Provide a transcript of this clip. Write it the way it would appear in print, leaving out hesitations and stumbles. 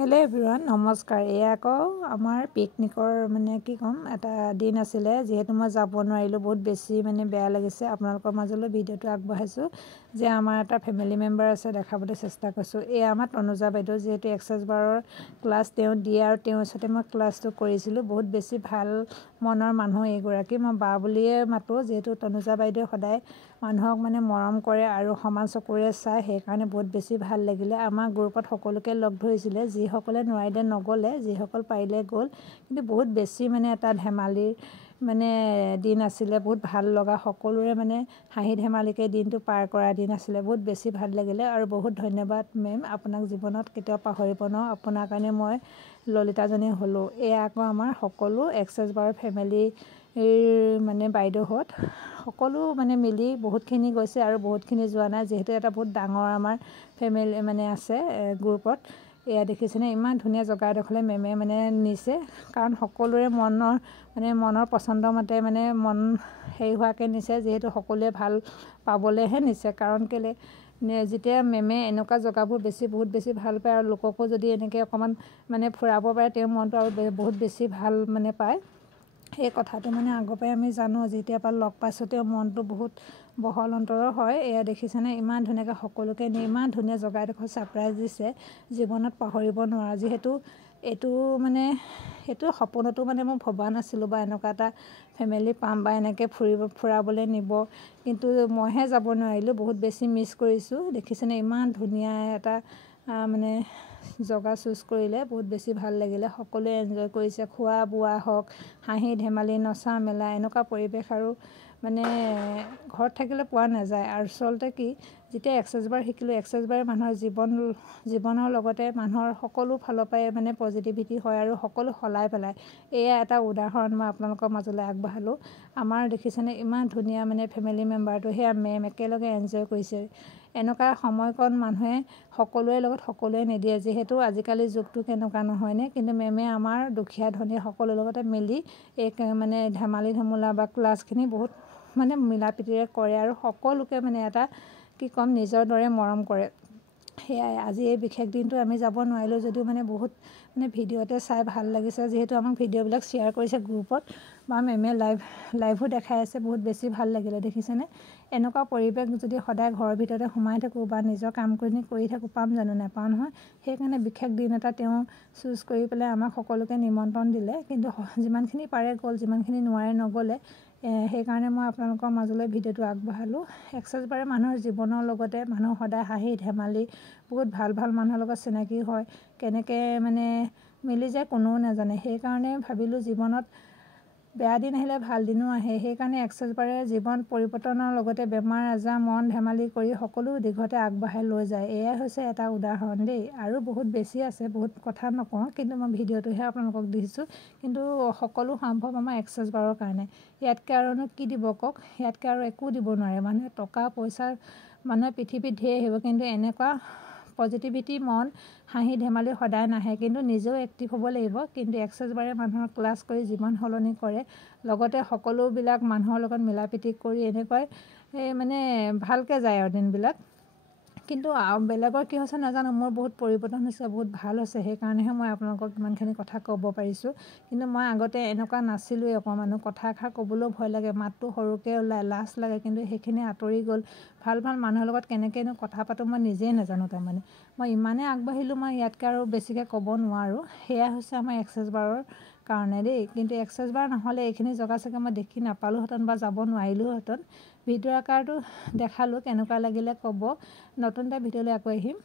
Hello' everyone, নমস্কাৰ। এয়া আকৌ আমাৰ পিকনিকৰ কি ক'ম, এটা দিন আছিলে। যিহেতু মই যাব নোৱাৰিলোঁ, বহুত বেছি বেয়া লাগিছে। আপোনালোকৰ মাজলৈ ভিডিঅ'টো আগবঢ়াইছোঁ যে আমাৰ এটা ফেমিলি মেম্বাৰ আছে, দেখাবলৈ চেষ্টা কৰিছোঁ। এয়া আমাৰ তনুজা বাইদেউ, যিহেতু এক্সাৰচাইজ বাৰৰ ক্লাছ তেওঁ দিয়ে আৰু তেওঁৰ ওচৰতে মই ক্লাছটো কৰিছিলোঁ। বহুত বেছি ভাল মনৰ মানুহ এইগৰাকী। মই বা বুলিয়ে মাতোঁ, যিহেতু তনুজা বাইদেৱে সদায় মানুহক মৰম কৰে আৰু সমান চকুৰে চায়। সেইকাৰণে বহুত বেছি ভাল লাগিলে। আমাৰ গ্ৰুপত সকলোকে লগ ধৰিছিলে, যিসকলে নোৱাৰিলে নগ'লে, যিসকল পাৰিলে গ'ল। কিন্তু বহুত বেছি এটা ধেমালিৰ দিন আছিলে, বহুত ভাল লগা, সকলোৰে হাঁহি ধেমালিকৈ দিনটো পাৰ কৰা দিন আছিলে। বহুত বেছি ভাল লাগিলে আৰু বহুত ধন্যবাদ মেম, আপোনাক জীৱনত কেতিয়াও পাহৰিব নোৱাৰোঁ। আপোনাৰ কাৰণে মই ললিতাজনী হ'লোঁ। এয়া আকৌ আমাৰ সকলো এক্সাৰচাইজ বাৰৰ ফেমিলিৰ বাইদেউহঁত সকলো মিলি বহুতখিনি গৈছে আৰু বহুতখিনি যোৱা নাই, যিহেতু এটা বহুত ডাঙৰ আমাৰ ফেমিলি আছে গ্ৰুপত। এয়া দেখিছেনে, ইমান ধুনীয়া জেগা এডোখৰলৈ মেমে নিছে। কাৰণ সকলোৰে মনৰ পচন্দ মতে মন হেৰি হোৱাকৈ নিছে, যিহেতু সকলোৱে ভাল পাবলৈহে নিছে। কাৰণ কেলৈ, যেতিয়া মেমে এনেকুৱা জেগাবোৰ বহুত বেছি ভাল পায় আৰু লোককো যদি এনেকৈ অকণমান ফুৰাব পাৰে, তেওঁৰ মনটো আৰু বহুত বেছি ভাল পায়। সেই কথাটো আগৰ পৰাই আমি জানো, যেতিয়াৰ পৰা লগ পাইছোঁ তেওঁৰ মনটো বহুত বহল অন্তৰৰ হয়। এয়া দেখিছেনে, ইমান ধুনীয়াকৈ সকলোকে নি ইমান ধুনীয়া জেগা এডোখৰ ছাৰপ্ৰাইজ দিছে, জীৱনত পাহৰিব নোৱাৰা। যিহেতু এইটো সপোনতো মই ভবা নাছিলোঁ বা এনেকুৱা এটা ফেমিলি পাম বা এনেকৈ ফুৰাবলৈ নিব, কিন্তু মইহে যাব নোৱাৰিলোঁ। বহুত বেছি মিছ কৰিছোঁ। দেখিছেনে, ইমান ধুনীয়া এটা জেগা চুজ কৰিলে, বহুত বেছি ভাল লাগিলে। সকলোৱে এনজয় কৰিছে, খোৱা বোৱা হওক, হাঁহি ধেমালি, নচা মেলা, এনেকুৱা পৰিৱেশ আৰু ঘৰত থাকিলে পোৱা নাযায়। আৰু আচলতে কি, যেতিয়া এক্সাৰচাইজ বাৰ শিকিলোঁ, এক্সাৰচাইজ বাৰে মানুহৰ জীৱনৰ লগতে মানুহৰ সকলো ফালৰ পৰাই পজিটিভিটি হয় আৰু সকলো সলাই পেলায়। এয়া এটা উদাহৰণ মই আপোনালোকৰ মাজলৈ আগবঢ়ালোঁ। আমাৰ দেখিছেনে, ইমান ধুনীয়া ফেমিলি মেম্বাৰটো, সেয়া মেম একেলগে এনজয় কৰিছে। এনেকুৱা সময়কণ মানুহে সকলোৰে লগত সকলোৱে নিদিয়ে, যিহেতু আজিকালি যুগটো কেনেকুৱা নহয়নে। কিন্তু মেমে আমাৰ দুখীয়া ধনী সকলোৰ লগতে মিলি এই ধেমালি ধুমুলা বা ক্লাছখিনি বহুত মিলা প্ৰীতিৰে কৰে আৰু সকলোকে এটা কি ক'ম, নিজৰ দৰে মৰম কৰে। সেয়াই, আজি এই বিশেষ দিনটো আমি যাব নোৱাৰিলোঁ যদিও বহুত ভিডিঅ'তে চাই ভাল লাগিছে। যিহেতু আমাক ভিডিঅ'বিলাক শ্বেয়াৰ কৰিছে গ্ৰুপত বা মেমে লাইভো দেখাই আছে, বহুত বেছি ভাল লাগিলে। দেখিছেনে, এনেকুৱা পৰিৱেশ যদি সদায় ঘৰৰ ভিতৰতে সোমাই থাকোঁ বা নিজৰ কামখিনি কৰি থাকোঁ, পাম জানো? নাপাওঁ নহয়। সেইকাৰণে বিশেষ দিন এটা তেওঁ চুজ কৰি পেলাই আমাক সকলোকে নিমন্ত্ৰণ দিলে। কিন্তু যিমানখিনি পাৰে গ'ল, যিমানখিনি নোৱাৰে নগ'লে। সেইকাৰণে মই আপোনালোকৰ মাজলৈ ভিডিঅ'টো আগবঢ়ালোঁ। এক্সাৰচাইজ বাৰে মানুহৰ জীৱনৰ লগতে মানুহ সদায় হাঁহি ধেমালি, বহুত ভাল ভাল মানুহৰ লগত চিনাকি হয়, কেনেকৈ মিলি যায় কোনেও নাজানে। সেইকাৰণে ভাবিলোঁ, জীৱনত বেয়া দিন আহিলে ভাল দিনো আহে। সেইকাৰণে এক্সাৰচাইজ বাৰে জীৱন পৰিৱৰ্তনৰ লগতে বেমাৰ আজাৰ, মন ধেমালি কৰি সকলো দিশতে আগবঢ়াই লৈ যায়। এয়াই হৈছে এটা উদাহৰণ দেই। আৰু বহুত বেছি আছে, বহুত কথা নকওঁ, কিন্তু মই ভিডিঅ'টোহে আপোনালোকক দিছোঁ। কিন্তু সকলো সম্ভৱ আমাৰ এক্সাৰচাইজ বাৰৰ কাৰণে। ইয়াতকৈ আৰুনো কি দিব কওক, ইয়াতকৈ আৰু একো দিব নোৱাৰে। মানুহে টকা পইচা মানুহে পৃথিৱীত ধেৰ আহিব, কিন্তু এনেকুৱা পজিটিভিটি মন হাঁহি ধেমালি সদায় নাহে। কিন্তু নিজেও এক্টিভ হ'ব লাগিব। কিন্তু এক্সাৰচাইজ বাৰে মানুহৰ ক্লাছ কৰি জীৱন সলনি কৰে, লগতে সকলোবিলাক মানুহৰ লগত মিলা প্ৰীতি কৰি এনেকুৱাই ভালকৈ যায় আৰু দিনবিলাক। কিন্তু বেলেগৰ কি হৈছে নাজানো, মোৰ বহুত পৰিৱৰ্তন হৈছে, বহুত ভাল হৈছে। সেইকাৰণেহে মই আপোনালোকক ইমানখিনি কথা ক'ব পাৰিছোঁ। কিন্তু মই আগতে এনেকুৱা নাছিলোঁৱেই। অকণমানো কথা এষাৰ ক'বলৈও ভয় লাগে, মাতটো সৰুকৈ ওলায়, লাজ লাগে। কিন্তু সেইখিনি আঁতৰি গ'ল। ভাল ভাল মানুহৰ লগত কেনেকৈনো কথা পাতোঁ মই নিজেই নাজানো। মই ইমানেই আগবাঢ়িলোঁ, মই ইয়াতকৈ আৰু বেছিকৈ ক'ব নোৱাৰোঁ। সেয়া হৈছে আমাৰ এক্সাৰচাইজ বাৰৰ কাৰণে দেই। কিন্তু এক্সাৰচাইজ বাৰ নহ'লে এইখিনি জেগা চাগে মই দেখি নাপালোঁহেঁতেন বা যাব নোৱাৰিলোঁহেঁতেন। ভিডিঅ' আকাৰটো দেখালোঁ, কেনেকুৱা লাগিলে ক'ব। নতুন এটা ভিডিঅ'লৈ আকৌ আহিম।